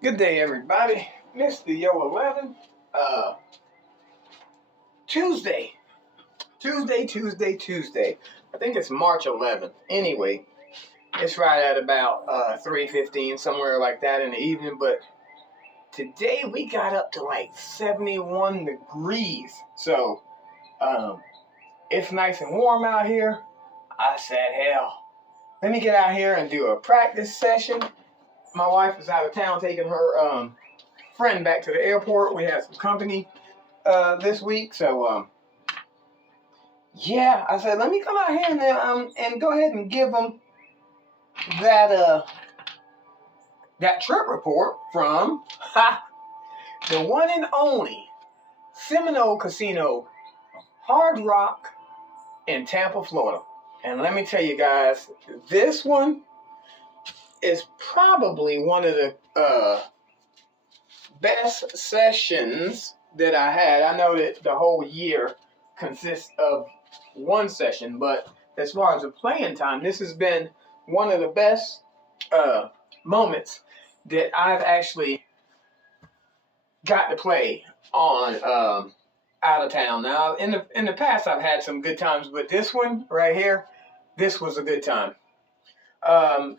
Good day, everybody. Mr. Yo 11. Uh, Tuesday. Tuesday. I think it's March 11th. Anyway, it's right at about 3:15, somewhere like that in the evening. But today we got up to like 71 degrees. So, um, it's nice and warm out here. I said, hell, let me get out here and do a practice session. My wife is out of town taking her friend back to the airport. We had some company this week. So, yeah, I said, let me come out here and go ahead and give them that that trip report from the one and only Seminole Casino, Hard Rock in Tampa, Florida. And let me tell you guys, this one is probably one of the best sessions that I had. I know that the whole year consists of one session, but as far as the playing time, this has been one of the best moments that I've actually got to play on out of town. Now, in the past, I've had some good times, but this one right here, this was a good time.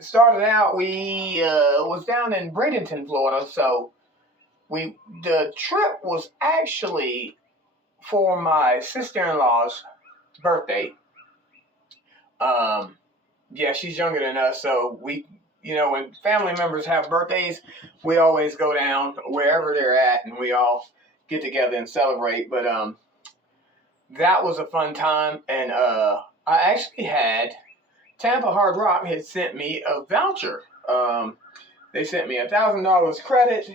Started out, we was down in Bradenton, Florida, so the trip was actually for my sister-in-law's birthday. Yeah, she's younger than us, so when family members have birthdays, we always go down wherever they're at, and we all get together and celebrate. But that was a fun time, and I actually had Tampa Hard Rock had sent me a voucher. They sent me $1,000 credit,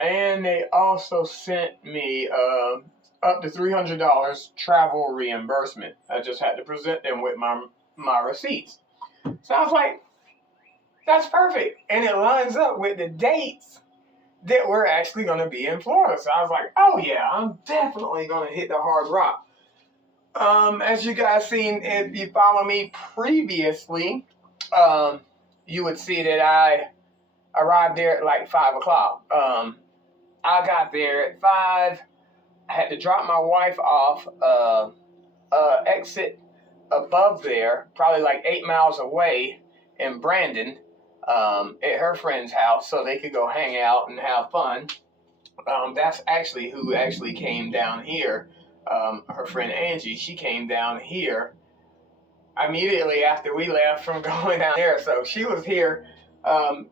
and they also sent me up to $300 travel reimbursement. I just had to present them with my receipts. So I was like, that's perfect. And it lines up with the dates that we're actually going to be in Florida. So I was like, oh yeah, I'm definitely going to hit the Hard Rock. As you guys seen, if you follow me previously, you would see that I arrived there at like 5 o'clock. I got there at 5. I had to drop my wife off exit above there, probably like 8 miles away in Brandon, at her friend's house, so they could go hang out and have fun. That's actually who actually came down here. Her friend Angie, she came down here immediately after we left from going down there. So she was here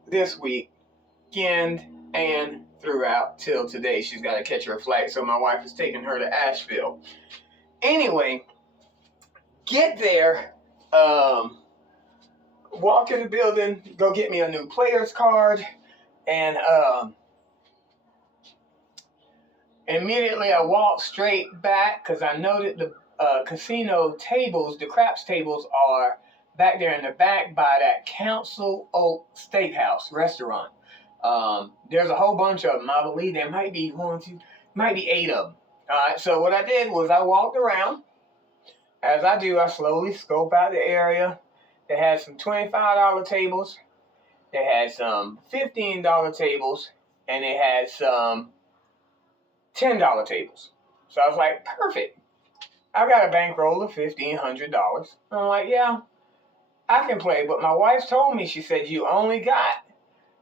this weekend and throughout till today. She's got to catch her flight, so my wife is taking her to Asheville. Anyway, get there, walk in the building, go get me a new player's card, and immediately I walked straight back because I know that the casino tables, the craps tables, are back there in the back by that Council Oak Steakhouse restaurant. There's a whole bunch of them. I believe there might be 8 of them. All right, so what I did was I walked around. As I do, I slowly scope out the area. They had some $25 tables. They had some $15 tables. And they had some $10 tables. So I was like, perfect. I got a bankroll of $1,500. I'm like, yeah, I can play. But my wife told me, she said, you only got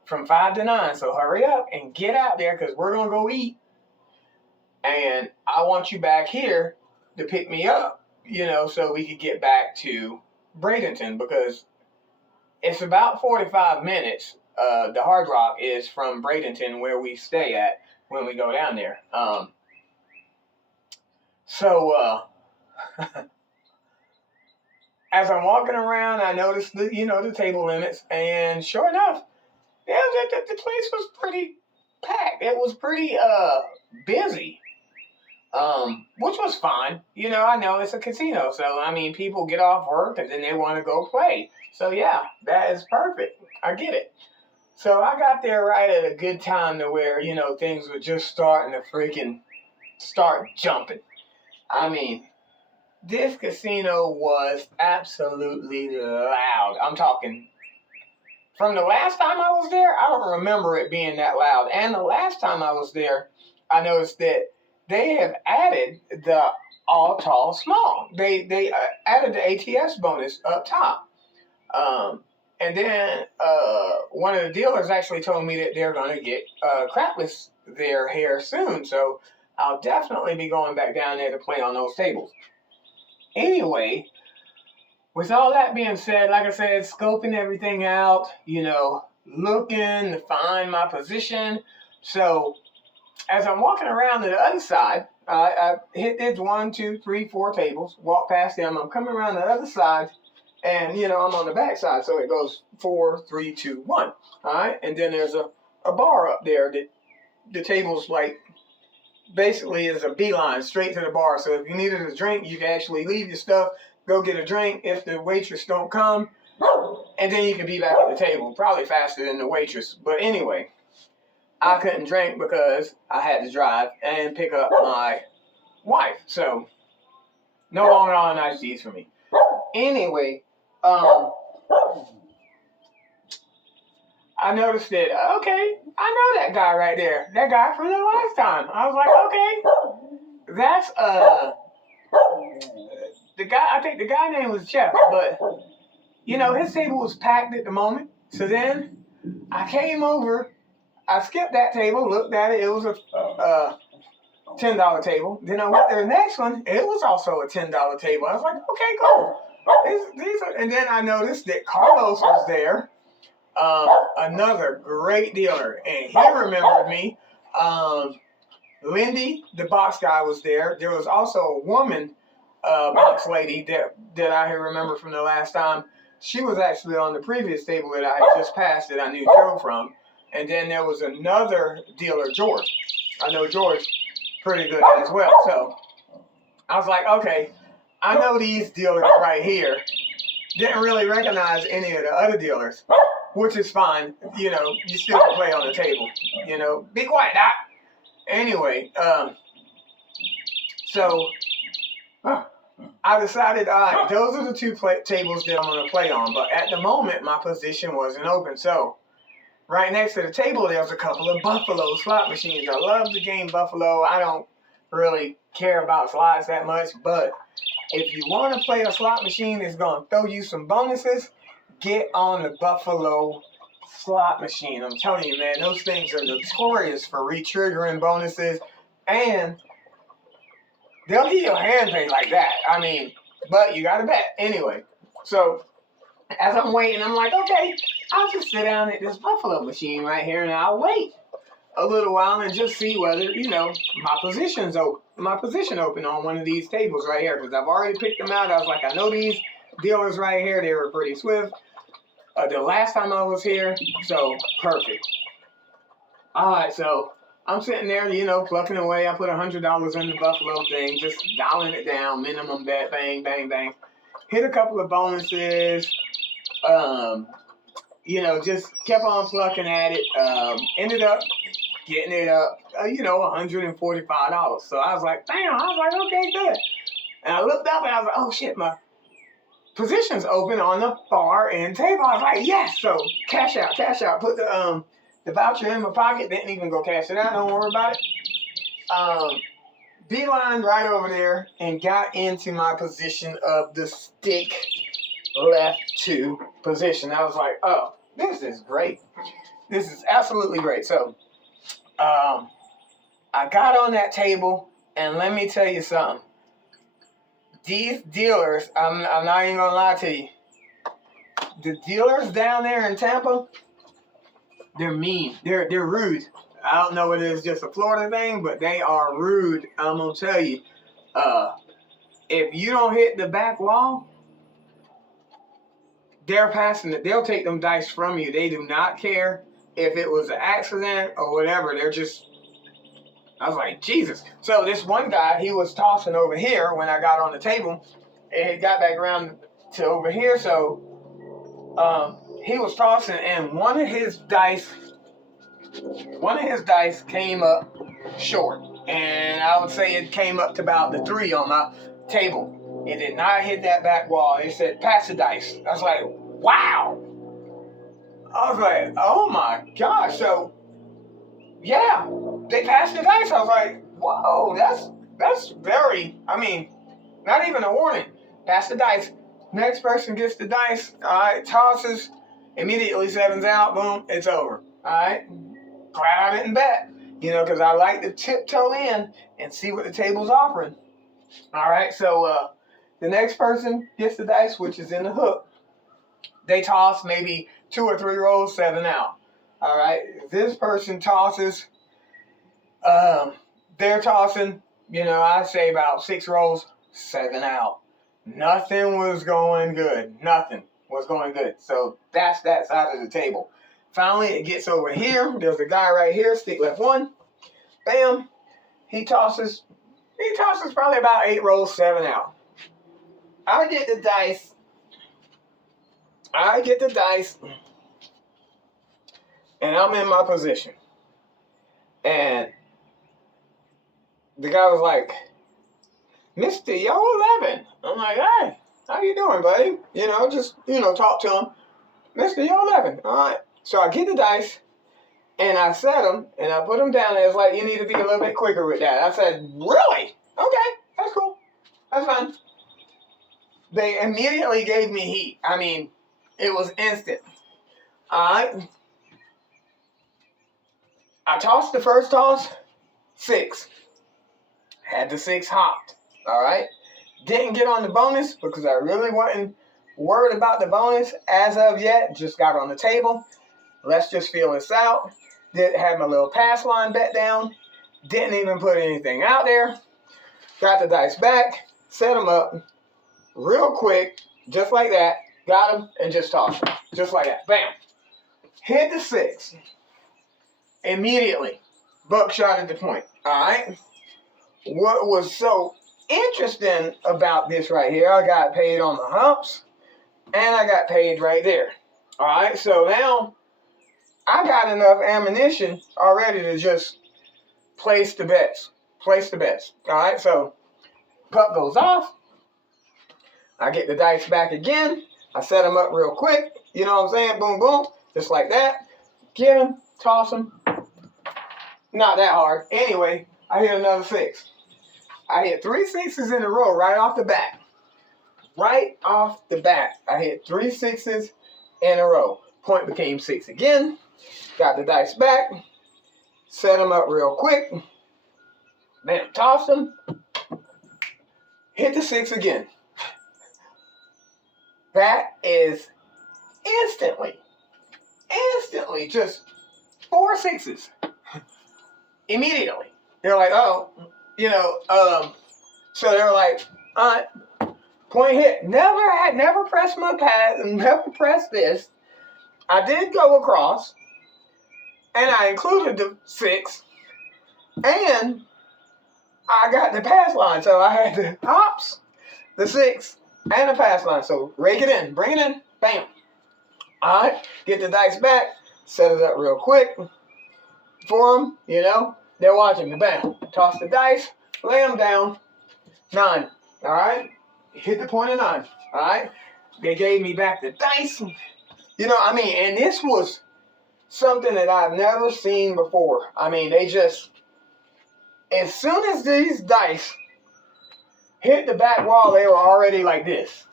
from 5 to 9. So hurry up and get out there because we're going to go eat. And I want you back here to pick me up, so we could get back to Bradenton because it's about 45 minutes. The Hard Rock is from Bradenton, where we stay at when we go down there. So as I'm walking around, I noticed the table limits, and sure enough, yeah, the place was pretty packed. It was pretty busy. Which was fine. I know it's a casino, so people get off work and then they want to go play. So yeah, that is perfect. I get it. So I got there right at a good time to where, things were just starting to freaking start jumping. This casino was absolutely loud. I'm talking from the last time I was there, I don't remember it being that loud. And the last time I was there, I noticed that they have added the all tall small. They added the ATS bonus up top. And then one of the dealers actually told me that they're going to get crapless there here soon. So I'll definitely be going back down there to play on those tables. Anyway, with all that being said, like I said, scoping everything out, looking to find my position. So as I'm walking around to the other side, I hit 1, 2, 3, 4 tables, walk past them. I'm coming around the other side, and I'm on the back side, so it goes 4, 3, 2, 1. All right, and then there's a bar up there that the table's like basically is a beeline straight to the bar. So if you needed a drink, you can actually leave your stuff, go get a drink if the waitress don't come, and then you can be back at the table, probably faster than the waitress. But anyway, I couldn't drink because I had to drive and pick up my wife. So no longer on iced teas for me. Anyway, I noticed that, okay, I know that guy right there. That guy from the last time. I was like, okay, that's the guy, I think the guy name was Jeff, but his table was packed at the moment. So then I came over, I skipped that table, looked at it, it was a $10 table. Then I went to the next one, it was also a $10 table. I was like, okay, cool. And then I noticed that Carlos was there. Another great dealer, and he remembered me. Lindy, the box guy, was there. There was also a woman box lady that I remember from the last time. She was actually on the previous table that I had just passed that I knew Joe from. And then there was another dealer, George. I know George pretty good as well. So I was like, okay, I know these dealers right here. Didn't really recognize any of the other dealers, which is fine. You still can play on the table. Be quiet, Doc. Anyway, so I decided, all right, those are the two tables that I'm going to play on. But at the moment, my position wasn't open. So right next to the table, there's a couple of Buffalo slot machines. I love the game Buffalo. I don't really care about slots that much, but if you want to play a slot machine that's going to throw you some bonuses, get on the Buffalo slot machine. I'm telling you, man, those things are notorious for re-triggering bonuses, and they'll hit your hand pay like that. I mean, but you got to bet. Anyway, so as I'm waiting, I'm like, okay, I'll just sit down at this Buffalo machine right here, and I'll wait a little while and just see whether, my position open on one of these tables right here, because I've already picked them out. I was like, I know these dealers right here, they were pretty swift the last time I was here, so perfect. All right, so I'm sitting there, plucking away. I put $100 in the Buffalo thing, just dialing it down, minimum bet, bang, bang, bang. Hit a couple of bonuses, just kept on plucking at it. Ended up getting it up, $145. So I was like, damn, okay, good. And I looked up and I was like, oh shit, my position's open on the far end table. I was like, yes. So cash out. Put the voucher in my pocket. Didn't even go cash it out. Don't worry about it. Beeline right over there and got into my position of the stick left to position. I was like, oh, this is great. This is absolutely great. So I got on that table, and let me tell you something. These dealers, I'm not even gonna lie to you. The dealers down there in Tampa, they're mean. They're rude. I don't know whether it's just a Florida thing, but they are rude. I'm gonna tell you. If you don't hit the back wall, they're passing it. They'll take them dice from you. They do not care if it was an accident or whatever. I was like, Jesus. So this one guy, he was tossing over here when I got on the table, and he got back around to over here. So he was tossing, and one of his dice came up short, and I would say it came up to about the 3 on my table. It did not hit that back wall. It said pass the dice. I was like, wow. I was like, oh my gosh. So, yeah, they passed the dice. I was like, whoa, that's very, I mean, not even a warning. Pass the dice. Next person gets the dice. All right, tosses. Immediately sevens out. Boom, it's over. All right, glad I didn't bet. Because I like to tiptoe in and see what the table's offering. All right, so the next person gets the dice, which is in the hook. They toss maybe 2 or 3 rolls, 7 out. All right, this person tosses. They're tossing, I say about 6 rolls, 7 out. Nothing was going good. Nothing was going good. So that's that side of the table. Finally, it gets over here. There's a guy right here, stick left 1. Bam. He tosses probably about 8 rolls, 7 out. I get the dice. And I'm in my position. And the guy was like, Mr. Yo 11. I'm like, hey, how you doing, buddy? Talk to him. Mr. Yo 11. All right. So I get the dice, and I set them, and I put them down, and it's like, you need to be a little bit quicker with that. I said, really? Okay, that's cool. That's fine. They immediately gave me heat. I mean, it was instant. All right. I tossed the first toss, 6. Had the 6 hopped. All right. Didn't get on the bonus because I really wasn't worried about the bonus as of yet. Just got on the table. Let's just feel this out. Did have my little pass line bet down. Didn't even put anything out there. Got the dice back. Set them up real quick. Just like that. Got them and just tossed them. Just like that. Bam. Hit the 6. Immediately. Buckshot at the point. All right. What was so interesting about this right here, I got paid on the humps, and I got paid right there. All right, so now I got enough ammunition already to just place the bets. All right, so puck goes off. I get the dice back again. I set them up real quick. You know what I'm saying? Boom, boom. Just like that. Get them, toss them. Not that hard. Anyway, I hit another 6. I hit 3 6s in a row right off the bat. I hit 3 6s in a row. Point became 6 again. Got the dice back. Set them up real quick. Bam, tossed them. Hit the 6 again. That is instantly, just 4 6s. Immediately. They're like, oh, so they're like, all right, point hit. Never pressed my pad, never pressed this. I did go across, and I included the 6, and I got the pass line. So I had the hops, the 6, and the pass line. So rake it in, bring it in, bam. All right, get the dice back, set it up real quick for them, They're watching me, bam. Toss the dice, lay them down, 9. All right, hit the point of 9. All right, they gave me back the dice. And this was something that I've never seen before. They just, as soon as these dice hit the back wall, they were already like this.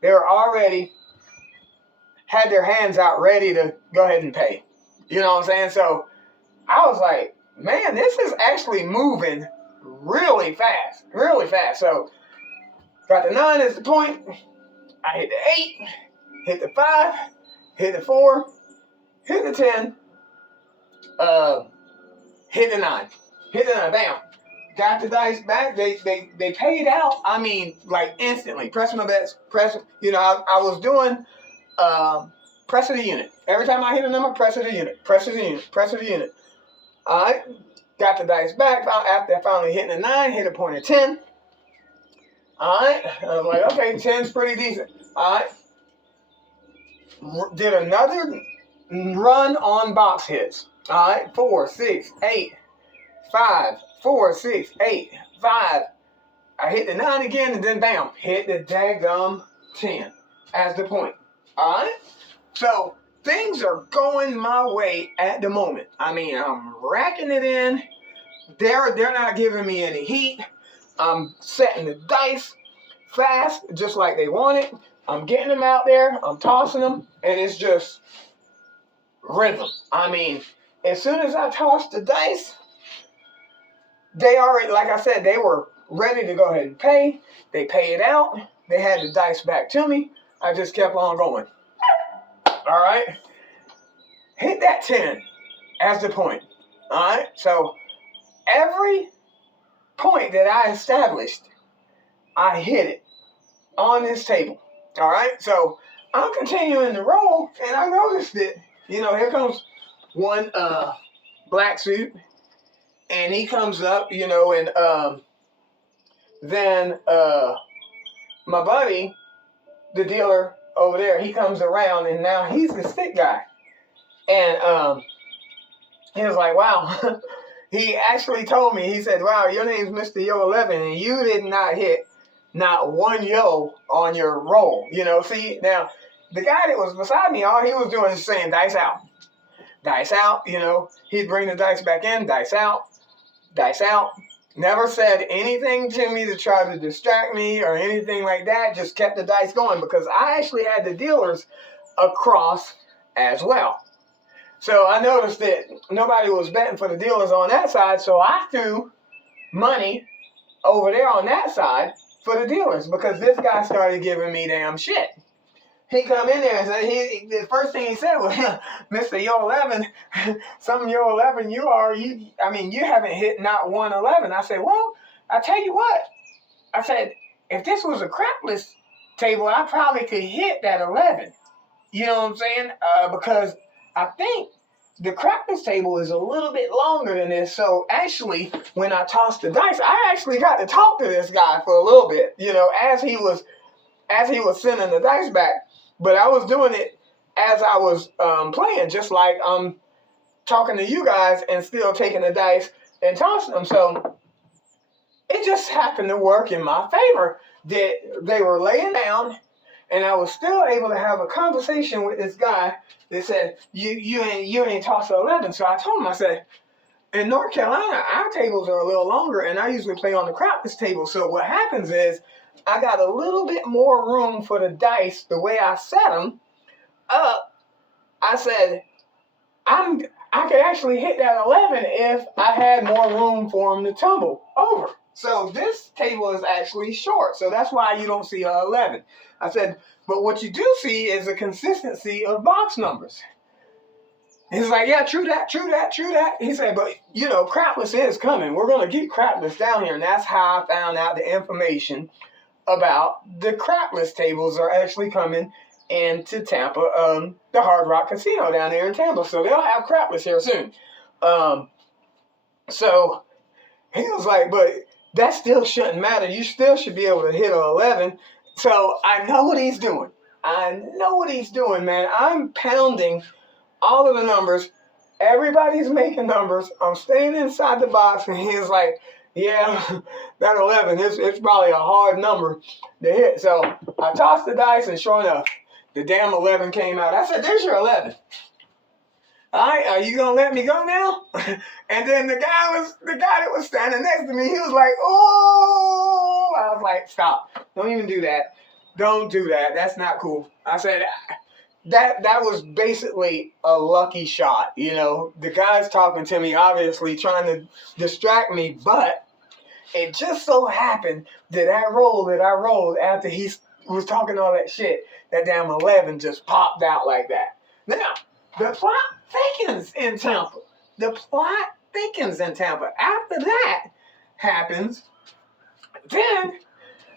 They were already, had their hands out ready to go ahead and pay. You know what I'm saying? So I was like, man, this is actually moving really fast. So got the 9 as the point. I hit the 8, hit the 5, hit the 4, hit the 10, hit the 9. Bam. Got the dice back. They paid out. Like instantly. Pressing my bets. I was doing press of the unit. Every time I hit a number, press of the unit. All right. Got the dice back. After finally hitting a 9, hit a point of 10. All right. I was like, okay, 10's pretty decent. All right. Did another run on box hits. All right. 4, 6, 8, 5. 4, 6, 8, 5. I hit the 9 again, and then bam, hit the daggum 10 as the point. All right. So things are going my way at the moment. I mean, I'm racking it in. They're not giving me any heat. I'm setting the dice fast, just like they want it. I'm getting them out there. I'm tossing them, and it's just rhythm. I mean, as soon as I tossed the dice, they already, like I said, they were ready to go ahead and pay. They paid out. They had the dice back to me. I just kept on going. All right. Hit that 10 as the point. All right. So every point that I established, I hit it on this table. All right. So I'm continuing to roll, and I noticed that, here comes one black suit, and he comes up, and then my buddy, the dealer over there, he comes around, and now he's the stick guy. And he was like, wow. He actually told me, he said, wow, your name's Mr. Yo 11, and you did not hit not one yo on your roll. See, now, the guy that was beside me, all he was doing is saying, dice out. Dice out, He'd bring the dice back in, dice out, dice out. Never said anything to me to try to distract me or anything like that. Just kept the dice going because I actually had the dealers across as well. So I noticed that nobody was betting for the dealers on that side, so I threw money over there on that side for the dealers because this guy started giving me damn shit. He come in there and said, the first thing he said was, Mr. Yo 11, some Yo 11 you haven't hit not 111. I said, well, I tell you what. I said, if this was a crapless table, I probably could hit that 11. You know what I'm saying? Because I think the crapless table is a little bit longer than this. So actually, when I tossed the dice, I actually got to talk to this guy for a little bit, as he was sending the dice back. But I was doing it as I was playing, just like I'm talking to you guys and still taking the dice and tossing them. So it just happened to work in my favor that they were laying down, and I was still able to have a conversation with this guy that said, you ain't tossed 11. So I told him, I said, in North Carolina, our tables are a little longer, and I usually play on the crapless table. So what happens is I got a little bit more room for the dice the way I set them up. I said, I could actually hit that 11 if I had more room for them to tumble over. So this table is actually short, so that's why you don't see an 11. I said, but what you do see is a consistency of box numbers. He's like, yeah, true that. He said, but, crapless is coming. We're going to get crapless down here. And that's how I found out the information about the crapless tables are actually coming into Tampa, the Hard Rock Casino down there in Tampa. So they'll have crapless here soon. So he was like, but that still shouldn't matter. You still should be able to hit an 11. So I know what he's doing. Man. I'm pounding all of the numbers. Everybody's making numbers. I'm staying inside the box, and he's like, yeah, that 11, it's probably a hard number to hit. So I tossed the dice, and sure enough, the damn 11 came out. I said, there's your 11. All right, are you going to let me go now? And then the guy that was standing next to me, he was like, oh. I was like, stop. Don't even do that. Don't do that. That's not cool. I said, that was basically a lucky shot. The guy's talking to me, obviously trying to distract me, but it just so happened that roll that I rolled after he was talking all that shit, that damn 11 just popped out like that. Now, the plot thickens in Tampa. After that happens, then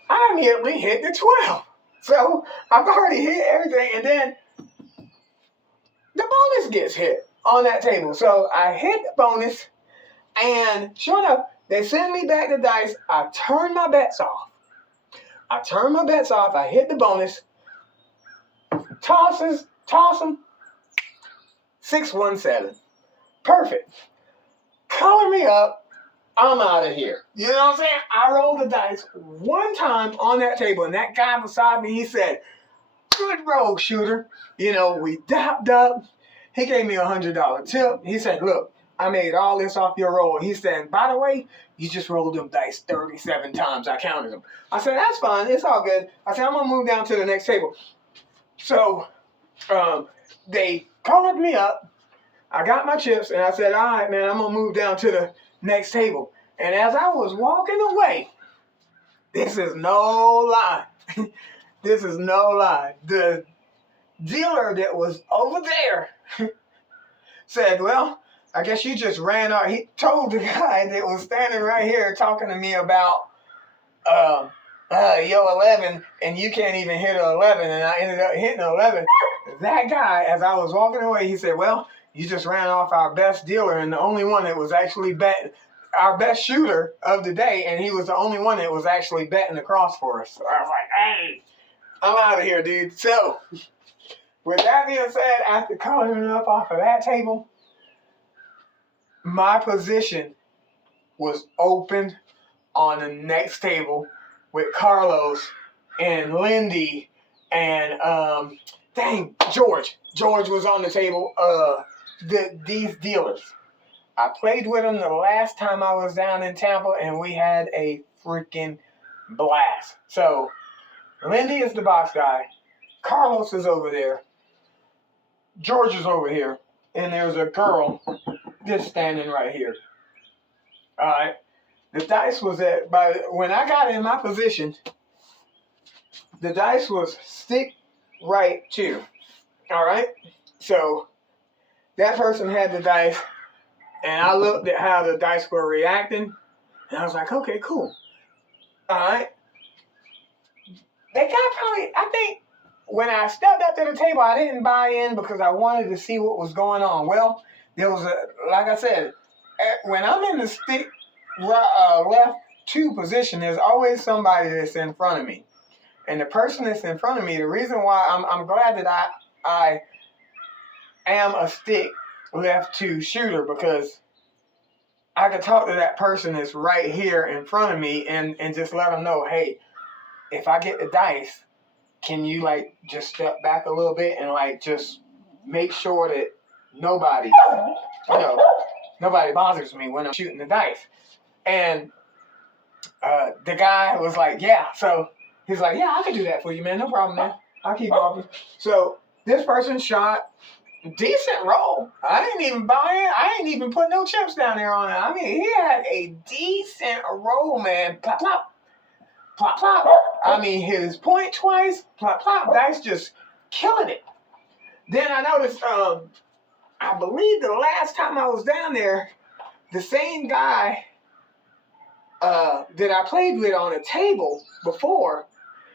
I immediately hit the 12. So I've already hit everything, and then the bonus gets hit on that table. So I hit the bonus, and sure enough, they send me back the dice. I turn my bets off. I hit the bonus. Toss them. 617. Perfect. Color me up. I'm out of here. You know what I'm saying? I rolled the dice one time on that table, and that guy beside me, he said, good roll, shooter. You know, we dapped up. He gave me $100 tip. He said, look, I made all this off your roll. He said, by the way, you just rolled them dice 37 times. I counted them. I said, that's fine. It's all good. I said, I'm going to move down to the next table. So they called me up. I got my chips, and I said, all right, man, I'm going to move down to the next table. And as I was walking away, this is no lie. This is no lie. The dealer that was over there said, well, I guess you just ran out. He told the guy that was standing right here talking to me about yo 11, and you can't even hit an 11, and I ended up hitting an 11. That guy, as I was walking away, he said, well, you just ran off our best dealer and the only one that was actually betting, our best shooter of the day, and he was the only one that was actually betting across for us. So I was like, hey, I'm out of here, dude. So, with that being said, after calling him up off of that table, my position was open on the next table with Carlos and Lindy and George. George was on the table. These dealers. I played with them the last time I was down in Tampa, and we had a freaking blast. So, Lindy is the box guy. Carlos is over there. George is over here. And there's a girl just standing right here. All right. The dice was when I got in my position, the dice was stick right two. All right. So that person had the dice, and I looked at how the dice were reacting, and I was like, okay, cool. All right. They got I think when I stepped up to the table, I didn't buy in because I wanted to see what was going on. Well, there was like I said, when I'm in the stick left two position, there's always somebody that's in front of me. And the person that's in front of me, the reason why I'm glad that I am a stick left two shooter, because I could talk to that person that's right here in front of me and just let them know, hey, if I get the dice, can you like just step back a little bit and like just make sure that nobody bothers me when I'm shooting the dice. And the guy was like, yeah. So he's like, yeah, I can do that for you, man. No problem, man. I'll keep walking. So this person shot decent roll. I didn't even buy in. I ain't even put no chips down there on it. I mean, he had a decent roll, man. Plop, plop. Plop, plop. I mean, hit his point twice. Plop, plop. Dice just killing it. Then I noticed, I believe the last time I was down there, the same guy that I played with on a table before,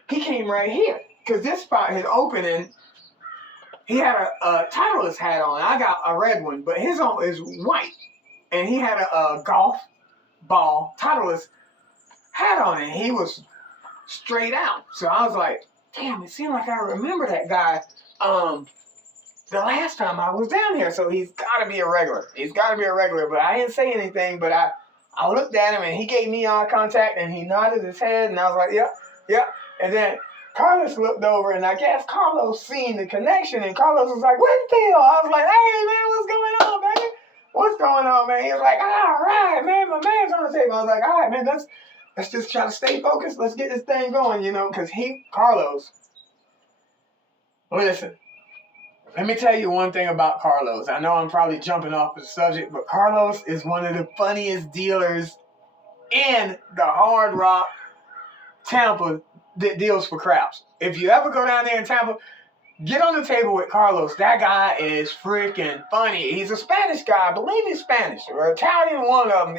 he came right here. Because this spot had opened and he had a Titleist hat on. I got a red one, but his on is white. And he had a golf ball Titleist hat on it. He was straight out. So I was like, damn, it seemed like I remember that guy the last time I was down here. So he's got to be a regular. He's got to be a regular. But I didn't say anything, but I looked at him, and he gave me eye contact, and he nodded his head, and I was like, yep, yep. And then Carlos looked over, and I guess Carlos seen the connection, and Carlos was like, Winfield. I was like, hey, man, what's going on, man? What's going on, man? He was like, all right, man, my man's on the table. I was like, all right, man, let's just try to stay focused. Let's get this thing going, because Carlos, listen, let me tell you one thing about Carlos. I know I'm probably jumping off the subject, but Carlos is one of the funniest dealers in the Hard Rock Tampa that deals for craps. If you ever go down there in Tampa, get on the table with Carlos. That guy is freaking funny. He's a Spanish guy. I believe he's Spanish or Italian, one of them.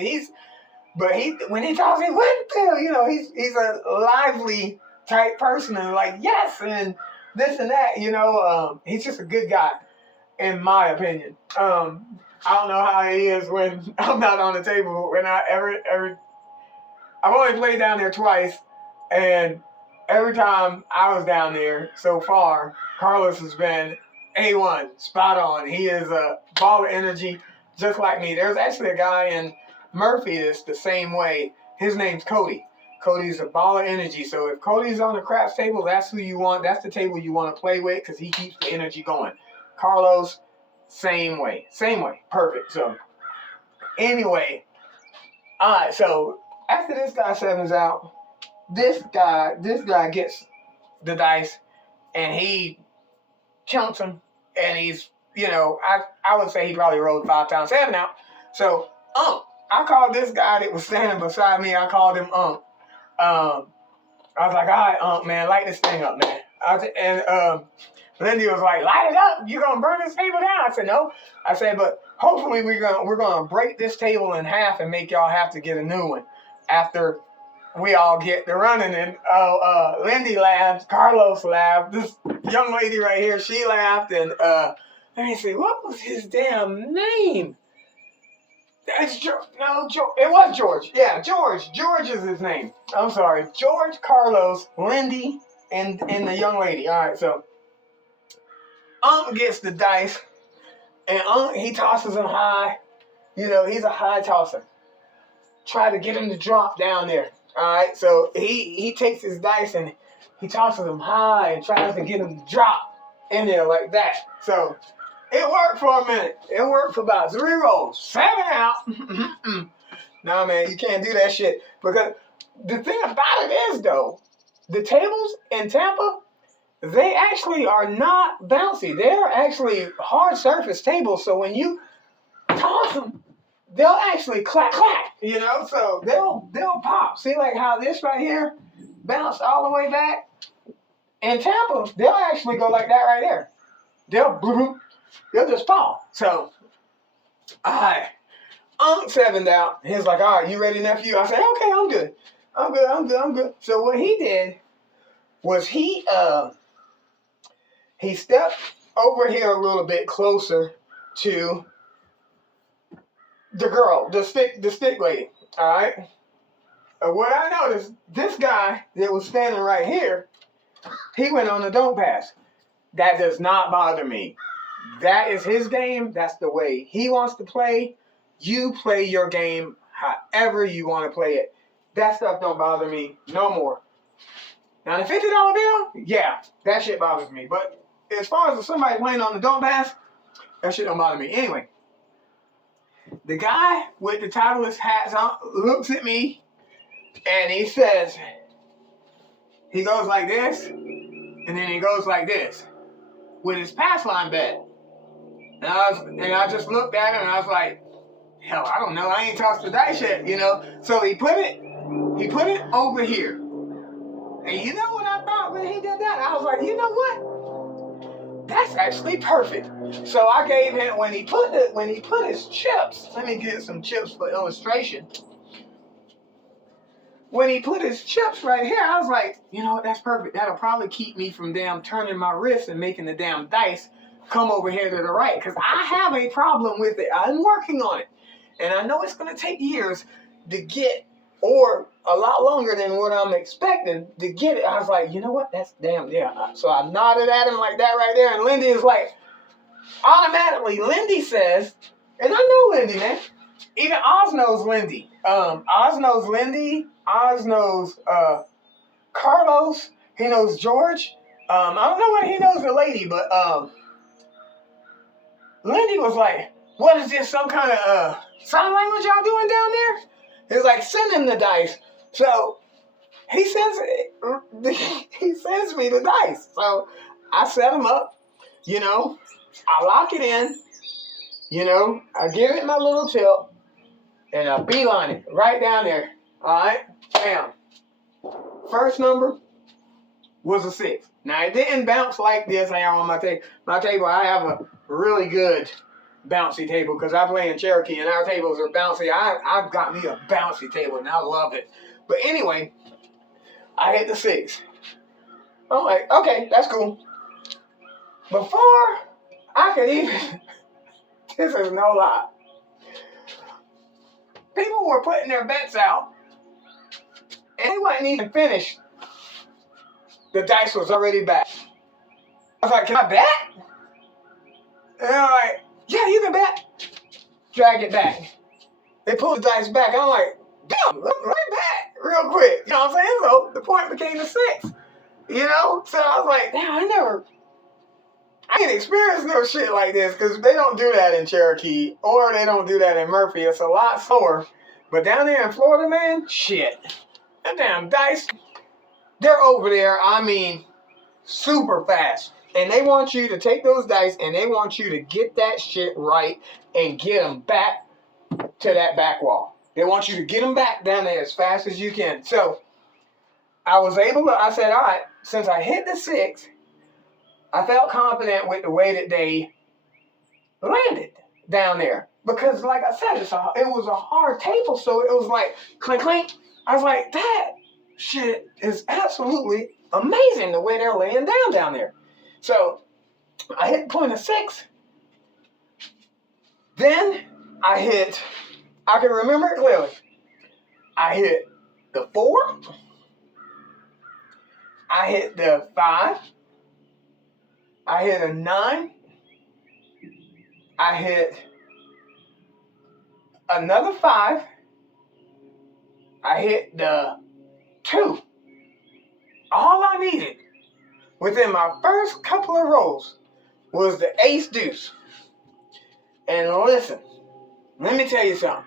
When he talks, he's Winfield, he's a lively type person and like, yes, and this and that, he's just a good guy, in my opinion. I don't know how he is when I'm not on the table. When I've only played down there twice, and every time I was down there so far, Carlos has been A1, spot on. He is a ball of energy, just like me. There's actually a guy in Murphy that's the same way. His name's Cody. Cody's a ball of energy. So if Cody's on the craps table, that's who you want. That's the table you want to play with because he keeps the energy going. Carlos, same way. Same way. Perfect. So anyway, all right. So after this guy sevens out, this guy gets the dice and he counts them, and he's, I would say he probably rolled 5 times 7 out. So I called this guy that was standing beside me. I called him I was like, all right, man, light this thing up, man. Lindy was like, light it up. You gonna burn this table down? I said, no. I said, but hopefully we're gonna break this table in half and make y'all have to get a new one after we all get to running. And Lindy laughed, Carlos laughed, this young lady right here, she laughed, and let me see, what was his damn name? It was George. Yeah, George. George is his name. I'm sorry. George, Carlos, Lindy, and the young lady. All right, so gets the dice, and he tosses them high. He's a high tosser. Try to get him to drop down there. All right, so he takes his dice and he tosses them high and tries to get him to drop in there like that. So it worked for a minute. It worked for about 3 rolls. 7 out. No, man, you can't do that shit. Because the thing about it is, though, the tables in Tampa, they actually are not bouncy. They're actually hard surface tables. So when you toss them, they'll actually clack, so they'll pop. See, like how this right here bounced all the way back? In Tampa, they'll actually go like that right there. They'll just pop. So, all right. 7'd out. He's like, all right, you ready, nephew? I said, okay, I'm good. So what he did was he stepped over here a little bit closer to the girl, the stick lady, all right? What I noticed, this guy that was standing right here, he went on the don't pass. That does not bother me. That is his game. That's the way he wants to play. You play your game however you want to play it. That stuff don't bother me no more. Now the $50 bill, yeah, that shit bothers me. But as far as somebody playing on the don't pass, that shit don't bother me. Anyway, the guy with the Titleist hats on looks at me and he says, he goes like this, and then he goes like this with his pass line bet. And I just looked at him and I was like, hell, I don't know. I ain't tossed the dice yet, So he put it over here. And you know what I thought when he did that? I was like, you know what? That's actually perfect. So I gave him, when he put his chips, let me get some chips for illustration. When he put his chips right here, I was like, you know what, that's perfect. That'll probably keep me from turning my wrist and making the damn dice come over here to the right. Because I have a problem with it. I'm working on it. And I know it's going to take years to get, or a lot longer than what I'm expecting to get it. I was like, you know what, that's damn, yeah. So I nodded at him like that right there. And Lindy is like, automatically, Lindy says, and I know Lindy, man. Even Oz knows Lindy. Oz knows Lindy. Oz knows Carlos. He knows George. I don't know what he knows the lady, but Lindy was like, what is this, some kind of sign language y'all doing down there? He was like, send him the dice. So he sends me the dice. So I set him up, I lock it in, I give it my little tilt, and I beeline it right down there. All right, bam. First number was a 6. Now it didn't bounce like this here on my table. My table, I have a really good bouncy table because I play in Cherokee and our tables are bouncy. I've got me a bouncy table and I love it. But anyway, I hit the 6. I'm like, okay, that's cool. Before I could even, this is no lie, people were putting their bets out and they wasn't even finished. The dice was already back. I was like, can I bet? And they're like, yeah, you can bet. Drag it back. They pulled the dice back. I'm like, damn, right back. real quick. You know what I'm saying? So the point became a 6. You know? So I was like, damn, I ain't experienced no shit like this because they don't do that in Cherokee or they don't do that in Murphy. It's a lot slower. But down there in Florida, man, shit. Them damn dice, they're over there, I mean, super fast. And they want you to take those dice and they want you to get that shit right and get them back to that back wall. They want you to get them back down there as fast as you can. So I was able to, I said, all right, since I hit the 6, I felt confident with the way that they landed down there. Because like I said, it was a hard table, so it was like clink, clink. I was like, that shit is absolutely amazing the way they're laying down there. So I hit point of 6. Then I can remember it clearly. I hit the 4. I hit the 5. I hit a 9. I hit another 5. I hit the 2. All I needed within my first couple of rolls was the ace deuce. And listen, let me tell you something.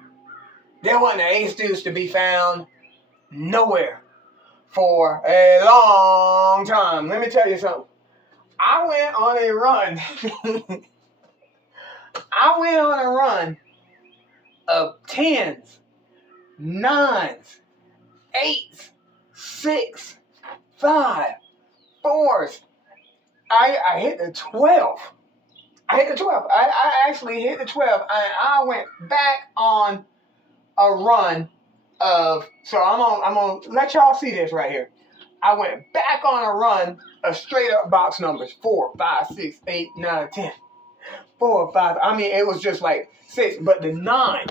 There wasn't an ace deuce to be found nowhere for a long time. Let me tell you something. I went on a run. I went on a run of 10s, 9s, 8s, 6, 5, 4s. I hit the 12. I actually hit the 12. I went back on a run of, so I'm gonna let y'all see this right here. I went back on a run of straight up box numbers. 4, 5, 6, 8, 9, 10. 4, 5. I mean, it was just like 6, but the 9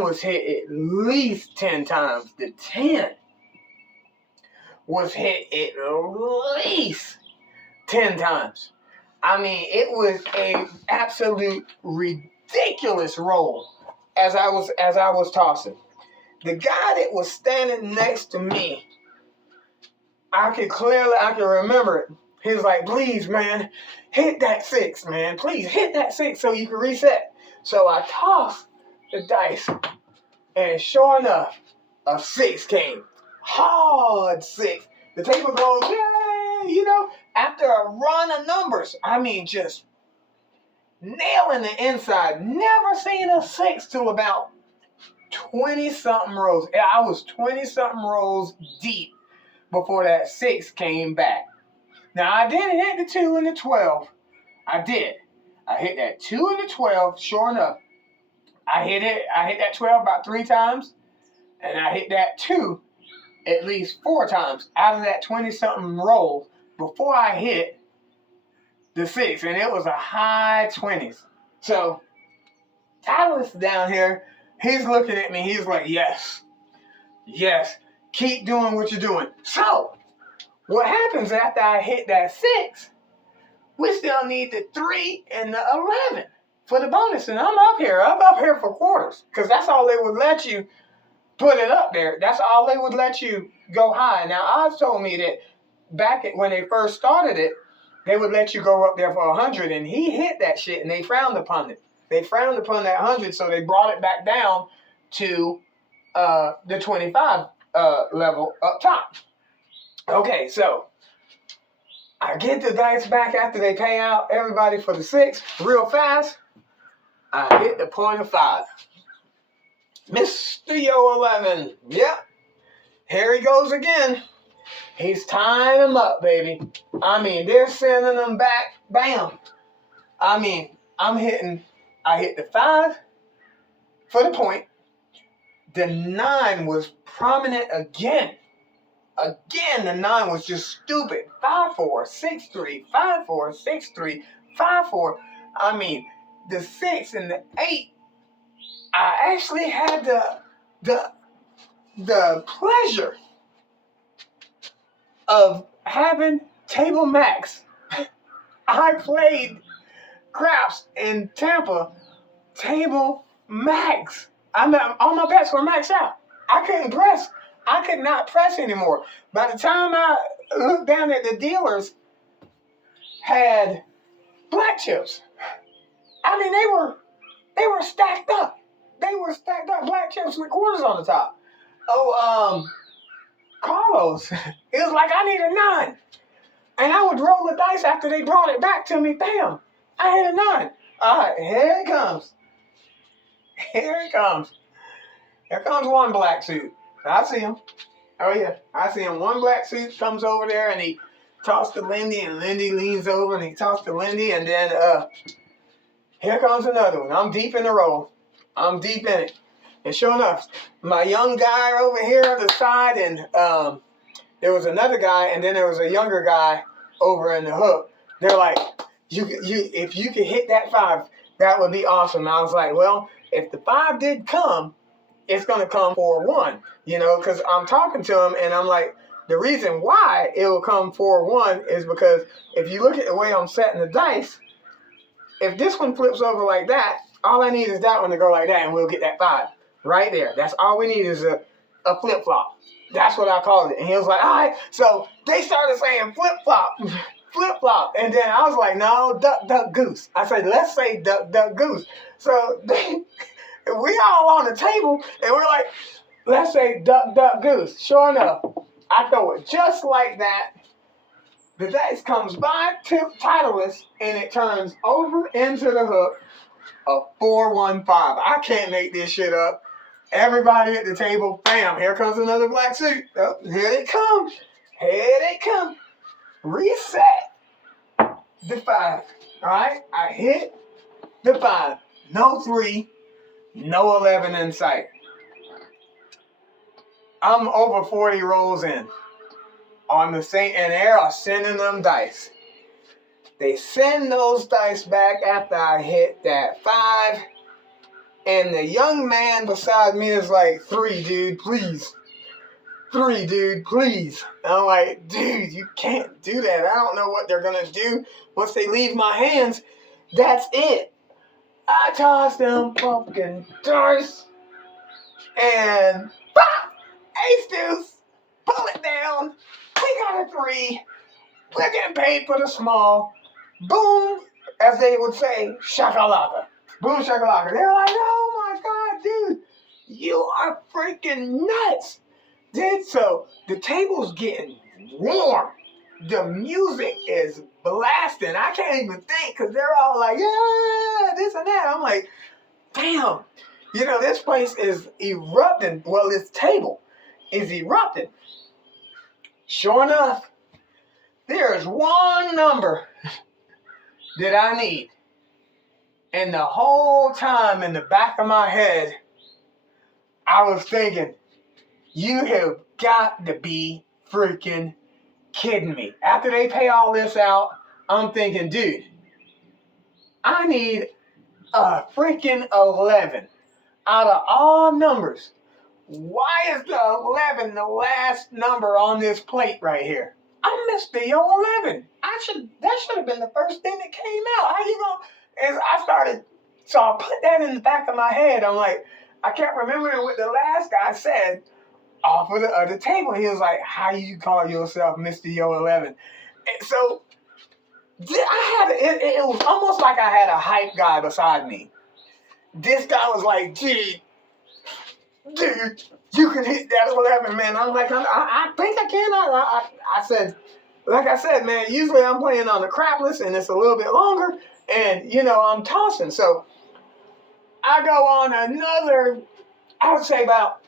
was hit at least 10 times. The 10 was hit at least 10 times. I mean, it was an absolute ridiculous roll as I was tossing. The guy that was standing next to me, I can remember it. He was like, please, man, hit that 6, man. Please hit that 6 so you can reset. So I tossed the dice, and sure enough, a 6 came. Hard 6. The table goes, yay, you know, after a run of numbers. I mean, just nailing the inside. Never seen a 6 till about 20-something rolls. I was 20-something rolls deep before that 6 came back. Now, I didn't hit the 2 and the 12. I did. I hit that 2 and the 12, sure enough. I hit that 12 about 3 times, and I hit that 2 at least 4 times out of that 20-something roll before I hit the 6, and it was a high 20s. So, Tyler's down here. He's looking at me. He's like, yes, keep doing what you're doing. So, what happens after I hit that 6, we still need the 3 and the 11 for the bonus. And I'm up here for quarters, because that's all they would let you put it up there. That's all they would let you go high. Now, Oz told me that back when they first started it, they would let you go up there for 100, and he hit that shit, and they frowned upon it. They frowned upon that 100, so they brought it back down to the 25 level up top. Okay, so I get the dice back after they pay out everybody for the 6 real fast. I hit the point of 5. Mr. Yo 11. Yep. Here he goes again. He's tying them up, baby. I mean, they're sending them back. Bam. I mean, I hit the 5 for the point. The 9 was prominent again. Again, the 9 was just stupid. 5-4, 6-3, 5-4, 6-3, 5-4. I mean, the 6 and the 8, I actually had the pleasure of having table max. I played craps in Tampa, table max. All my bets were maxed out. I couldn't press. I could not press anymore. By the time I looked down at the dealers, had black chips. I mean, they were stacked up. They were stacked up black chips with quarters on the top. Oh, Carlos, it was like I need a 9. And I would roll the dice after they brought it back to me. Bam, I hit a 9. All right, here it comes. Here it comes. Here comes one black suit. I see him. Oh, yeah. I see him. One black suit comes over there, and he talks to Lindy, and Lindy leans over, and he talks to Lindy, and then here comes another one. I'm deep in the roll. I'm deep in it. And sure enough, my young guy over here on the side, and there was another guy, and then there was a younger guy over in the hook. They're like, if you could hit that 5, that would be awesome. And I was like, well, if the 5 did come, it's going to come 4-1, because I'm talking to him, and I'm like, the reason why it will come 4-1 is because if you look at the way I'm setting the dice, if this one flips over like that, all I need is that one to go like that, and we'll get that 5 right there. That's all we need is a flip-flop. That's what I called it. And he was like, all right. So they started saying flip-flop, flip-flop. And then I was like, no, duck, duck, goose. I said, let's say duck, duck, goose. So we all on the table, and we're like, let's say duck, duck, goose. Sure enough, I throw it just like that. The dice comes by titleist, and it turns over into the hook. A 4-1-5. I can't make this shit up. Everybody at the table, bam, here comes another black suit. Oh, here they come. Here they come. Reset the 5. All right? I hit the 5. No 3, no 11 in sight. I'm over 40 rolls in on the same, and they are sending them dice. They send those dice back after I hit that 5. And the young man beside me is like, 3, dude, please. 3, dude, please. And I'm like, dude, you can't do that. I don't know what they're going to do. Once they leave my hands, that's it. I toss them pumpkin dice. And, pop! Ace deuce. Pull it down. We got a 3. We're getting paid for the small. Boom. As they would say, shakalaka. Boom, shakalaka. They're like, oh my God, dude, you are freaking nuts. Dude, so the table's getting warm. The music is blasting. I can't even think because they're all like, yeah, this and that. I'm like, damn. This place is erupting. Well, this table is erupting. Sure enough, there's one number that I need. And the whole time in the back of my head, I was thinking, you have got to be freaking kidding me. After they pay all this out, I'm thinking, dude, I need a freaking 11 out of all numbers. Why is the 11 the last number on this plate right here? I missed the 11. That should have been the first thing that came out. How you gonna? So I put that in the back of my head. I'm like, I kept remembering what the last guy said off of the other table. He was like, how you call yourself Mr. Yo 11? And so it was almost like I had a hype guy beside me. This guy was like, dude, you can hit that 11, man. I'm like, I think I can. I said, like I said, man, usually I'm playing on the crapless and it's a little bit longer. And, I'm tossing. So I go on another, I would say about,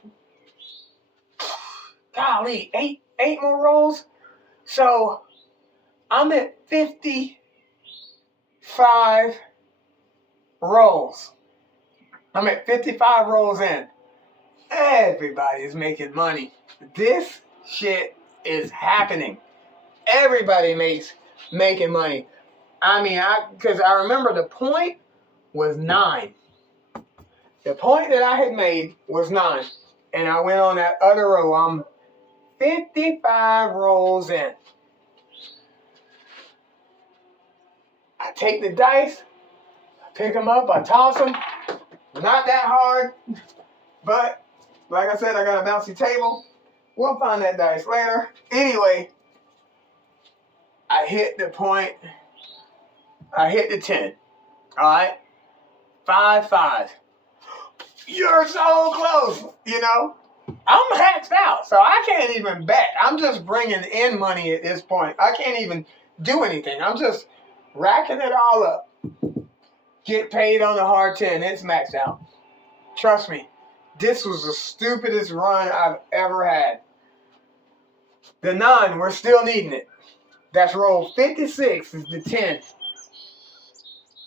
golly, eight more rolls. So I'm at 55 rolls. I'm at 55 rolls in. Everybody is making money. This shit is happening. Everybody making money. I mean, because I remember the point was 9. The point that I had made was 9. And I went on that other row. I'm 55 rolls in. I take the dice, I pick them up, I toss them. Not that hard, but Like I said, I got a bouncy table. We'll find that dice later. Anyway, I hit the point. I hit the 10. All right? 5-5. You're so close, you know? I'm maxed out, so I can't even bet. I'm just bringing in money at this point. I can't even do anything. I'm just racking it all up. Get paid on the hard 10. It's maxed out. Trust me. This was the stupidest run I've ever had. The 9, we're still needing it. That's roll 56 is the 10.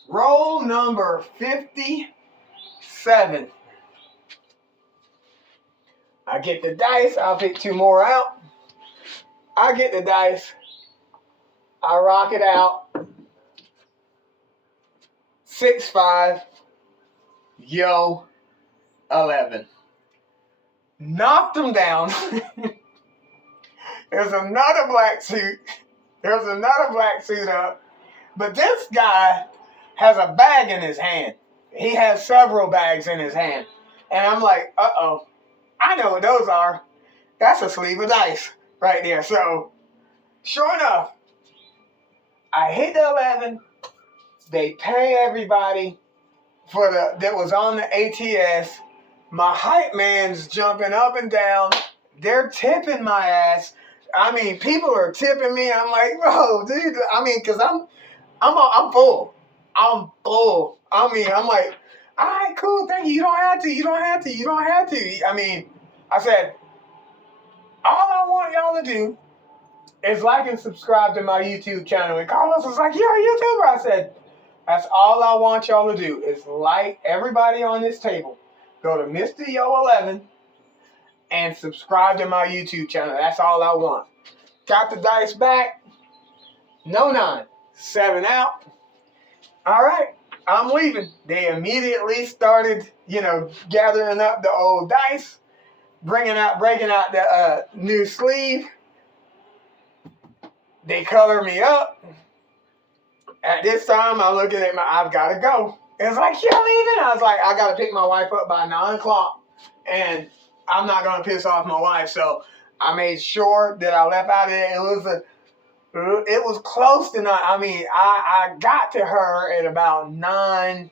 Roll number 57. I get the dice. I'll pick 2 more out. I get the dice. I rock it out. 6-5. Yo, 11. Knocked them down. There's another black suit. There's another black suit up. But this guy has a bag in his hand. He has several bags in his hand. And I'm like, uh-oh. I know what those are. That's a sleeve of dice right there. So, sure enough, I hit the 11. They pay everybody for that was on the ATS. My hype man's jumping up and down. They're tipping my ass. I mean, people are tipping me. I'm like, bro, dude. I mean, cause I'm full. I'm full. I mean, I'm like, all right, cool, thank you. You don't have to. You don't have to. You don't have to. I mean, I said, all I want y'all to do is like and subscribe to my YouTube channel. And Carlos was like, you're a YouTuber. I said, that's all I want y'all to do is like everybody on this table. Go to Mr. Yo 11 and subscribe to my YouTube channel. That's all I want. Got the dice back. No 9. 7 out. All right. I'm leaving. They immediately started, gathering up the old dice, breaking out the new sleeve. They color me up. At this time, I'm looking at I've got to go. It's like, you're leaving? I was like, I got to pick my wife up by 9 o'clock, and I'm not going to piss off my wife. So I made sure that I left out of there. It was close to 9. I mean, I got to her at about 9:10.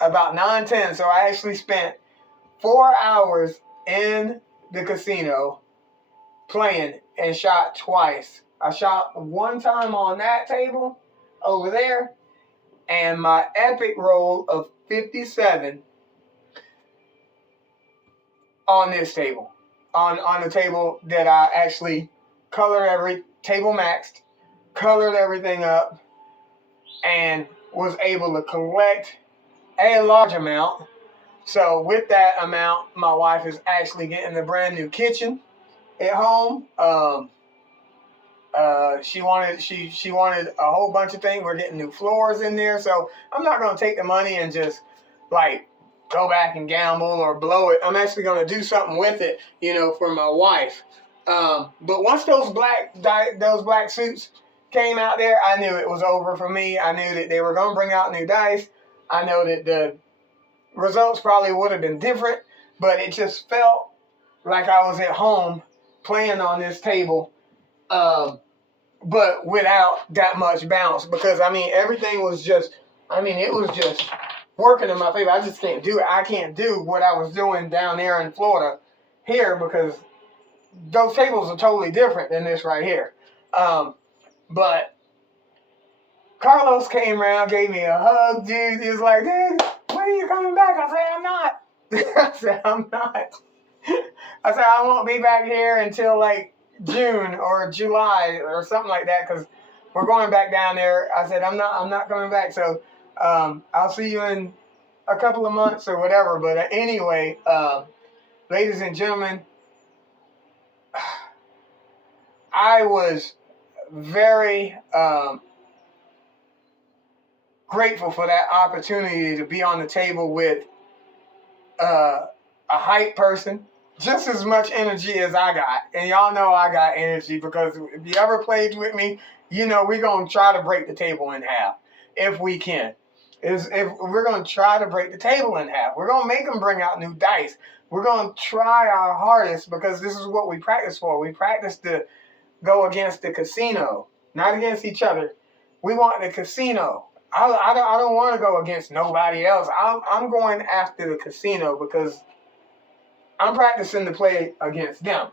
About 9:10. So I actually spent 4 hours in the casino playing and shot twice. I shot one time on that table over there, and my epic roll of 57 on this table. On the table that I actually table maxed, colored everything up, and was able to collect a large amount. So with that amount, my wife is actually getting a brand new kitchen at home. She wanted a whole bunch of things. We're getting new floors in there. So I'm not going to take the money and just go back and gamble or blow it. I'm actually going to do something with it, for my wife. But once those black suits came out there, I knew it was over for me. I knew that they were going to bring out new dice. I know that the results probably would have been different, but it just felt like I was at home playing on this table, but without that much bounce, because everything was just, it was just working in my favor. I just can't do it. I can't do what I was doing down there in Florida here, because those tables are totally different than this right here. But Carlos came around, gave me a hug, dude. He was like, dude, when are you coming back? I said, I'm not. I'm not. I said, I won't be back here until June or July or something like that, because we're going back down there. I said, I'm not coming back. So I'll see you in a couple of months or whatever. But anyway, ladies and gentlemen, I was very grateful for that opportunity to be on the table with a hype person, just as much energy as I got. And y'all know I got energy, because if you ever played with me, we're going to try to break the table in half if we can. is if we're going to try to break the table in half. We're going to make them bring out new dice. We're going to try our hardest because this is what we practice for. We practice to go against the casino, not against each other. We want the casino. I don't want to go against nobody else. I'm going after the casino because I'm practicing to play against them,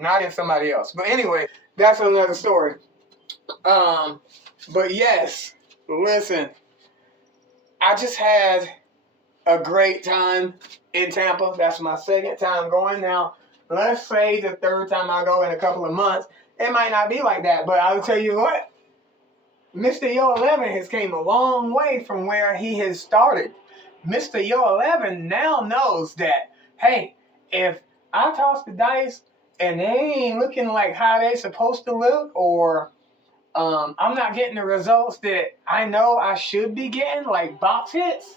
not against somebody else. But anyway, that's another story. But yes, listen, I just had a great time in Tampa. That's my second time going now. Let's say the third time I go in a couple of months. It might not be like that, but I'll tell you what, Mr. Yo 11 has came a long way from where he has started. Mr. Yo 11 now knows that, hey, if I toss the dice and they ain't looking like how they supposed to look, or I'm not getting the results that I know I should be getting, like box hits,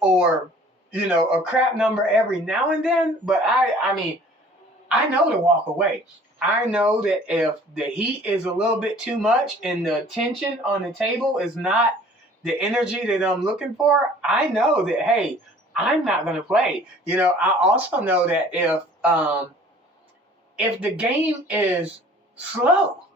or, a crap number every now and then, but I know to walk away. I know that if the heat is a little bit too much and the tension on the table is not the energy that I'm looking for, I know that, hey, I'm not going to play. I also know that if the game is slow,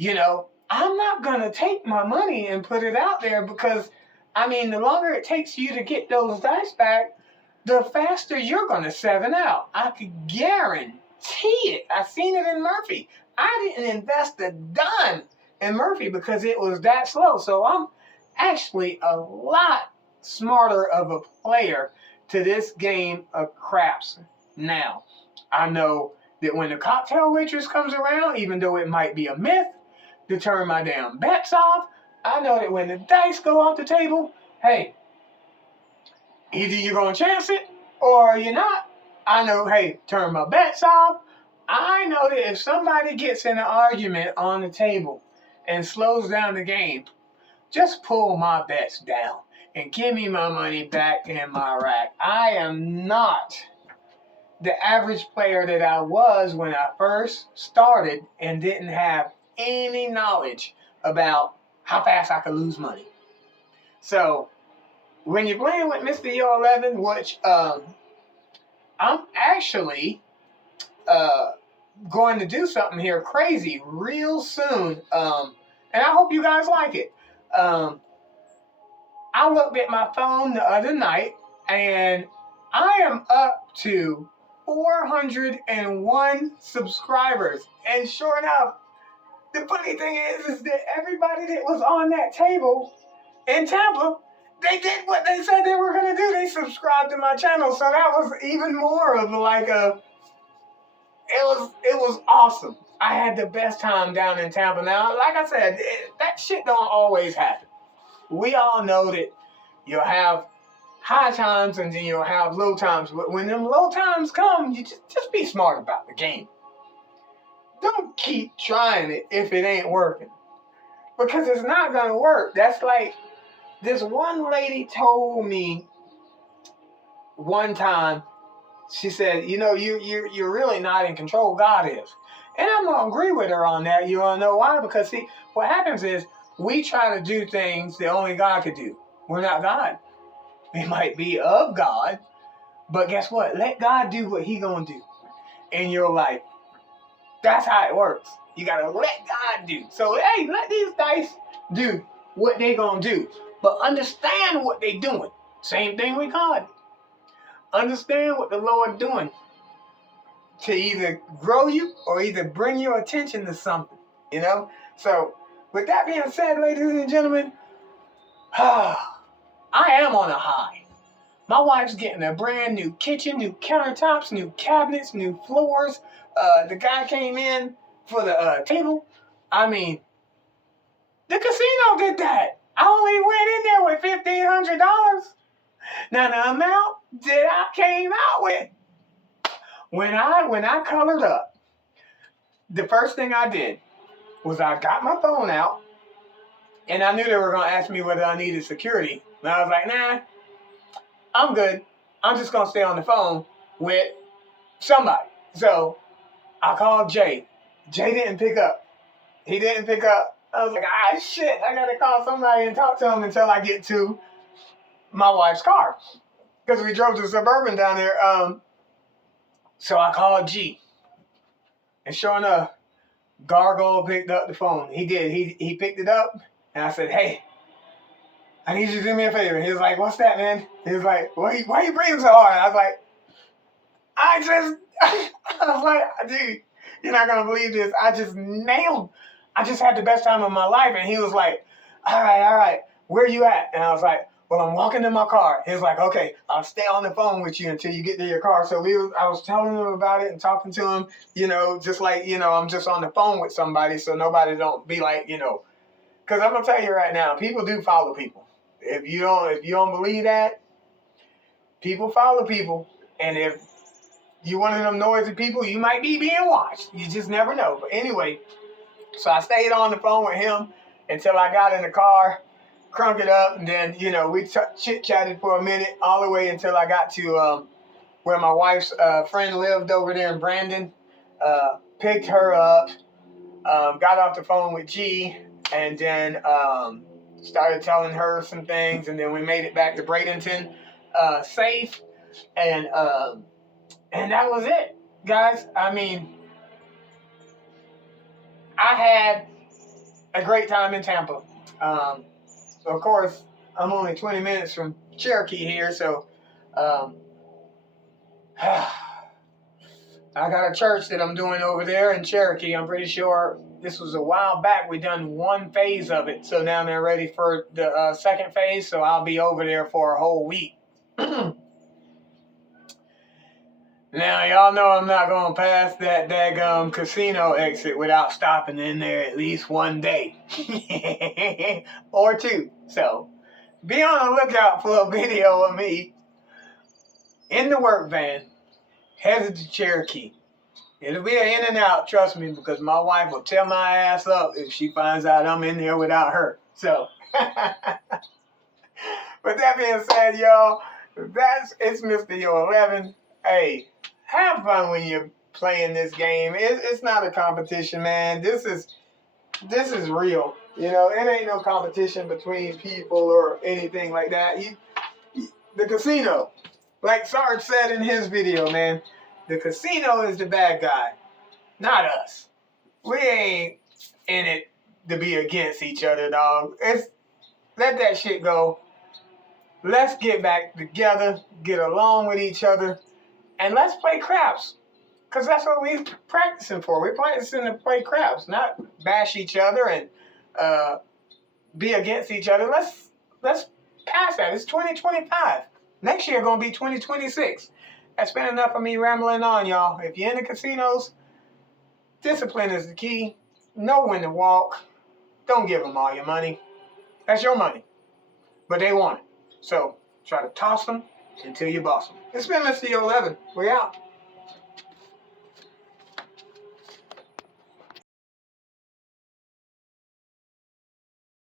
I'm not going to take my money and put it out there because, the longer it takes you to get those dice back, the faster you're going to 7 out. I could guarantee it. I seen it in Murphy. I didn't invest a dime in Murphy because it was that slow. So I'm actually a lot smarter of a player to this game of craps now. I know that when the cocktail waitress comes around, even though it might be a myth, to turn my damn bets off, I know that when the dice go off the table, hey, either you're going to chance it or you're not. I know, hey, turn my bets off. I know that if somebody gets in an argument on the table and slows down the game, just pull my bets down and give me my money back in my rack. I am not the average player that I was when I first started and didn't have any knowledge about how fast I could lose money. So when you're playing with Mr. Yo 11, which I'm actually going to do something here crazy real soon, and I hope you guys like it. I looked at my phone the other night, and I am up to 401 subscribers. And sure enough, the funny thing is that everybody that was on that table in Tampa, they did what they said they were going to do. They subscribed to my channel. So that was even more of like it was awesome. I had the best time down in Tampa. Now, like I said, that shit don't always happen. We all know that you'll have high times and then you'll have low times. But when them low times come, you just be smart about the game. Don't keep trying it if it ain't working. Because it's not going to work. That's like this one lady told me one time. She said, you're really not in control. God is. And I'm going to agree with her on that. You want to know why? Because, see, what happens is we try to do things that only God could do. We're not God. We might be of God, but guess what? Let God do what He going to do in your life. That's how it works. You got to let God do. So, hey, let these dice do what they going to do. But understand what they doing. Same thing with God. Understand what the Lord doing to either grow you or either bring your attention to something, So, with that being said, ladies and gentlemen, I am on a high. My wife's getting a brand new kitchen, new countertops, new cabinets, new floors. The guy came in for the table. The casino did that. I only went in there with $1,500. Now the amount that I came out with, when I colored up, the first thing I did was I got my phone out, and I knew they were going to ask me whether I needed security. And I was like, nah, I'm good. I'm just going to stay on the phone with somebody. So I called Jay. Jay didn't pick up. He didn't pick up. I was like, ah, shit, I gotta call somebody and talk to him until I get to my wife's car. Because we drove to Suburban down there. So I called G. And sure enough, Gargoyle picked up the phone. He did. He picked it up. And I said, hey, I need you to do me a favor. He was like, what's that, man? He was like, why you breathing so hard? I was like, I was like, dude, you're not going to believe this. I just had the best time of my life. And he was like, all right, where you at? And I was like, well, I'm walking to my car. He was like, okay, I'll stay on the phone with you until you get to your car. So I was telling him about it and talking to him, just like, I'm just on the phone with somebody so nobody don't be like, because I'm going to tell you right now, people do follow people. If you don't believe that, people follow people. And if you one of them noisy people, you might be being watched. You just never know. But anyway, so I stayed on the phone with him until I got in the car, crunk it up, and then, we chit-chatted for a minute all the way until I got to where my wife's friend lived over there in Brandon. Picked her up, got off the phone with G, and then started telling her some things, and then we made it back to Bradenton safe, and that was it, guys. I mean, I had a great time in Tampa. Of course, I'm only 20 minutes from Cherokee here, so I got a church that I'm doing over there in Cherokee. I'm pretty sure this was a while back. We done one phase of it, so now they're ready for the second phase, so I'll be over there for a whole week. Now, y'all know I'm not going to pass that daggum casino exit without stopping in there at least one day. Or two. So, be on the lookout for a video of me in the work van, headed to Cherokee. It'll be an in and out, trust me, because my wife will tear my ass up if she finds out I'm in there without her. So, with that being said, y'all, it's Mr. Yo 11. Hey, have fun when you're playing this game. It's not a competition, man. This is real. It ain't no competition between people or anything like that. The casino, like Sarge said in his video, man, the casino is the bad guy, not us. We ain't in it to be against each other, dog. Let that shit go. Let's get back together, get along with each other, and let's play craps. Because that's what we're practicing for. We're practicing to play craps, not bash each other and be against each other. Let's pass that. It's 2025. Next year going to be 2026. That's been enough of me rambling on, y'all. If you're in the casinos, discipline is the key. Know when to walk. Don't give them all your money. That's your money. But they want it. So try to toss them until you boss them. It's been Mr. Yo 11. We out.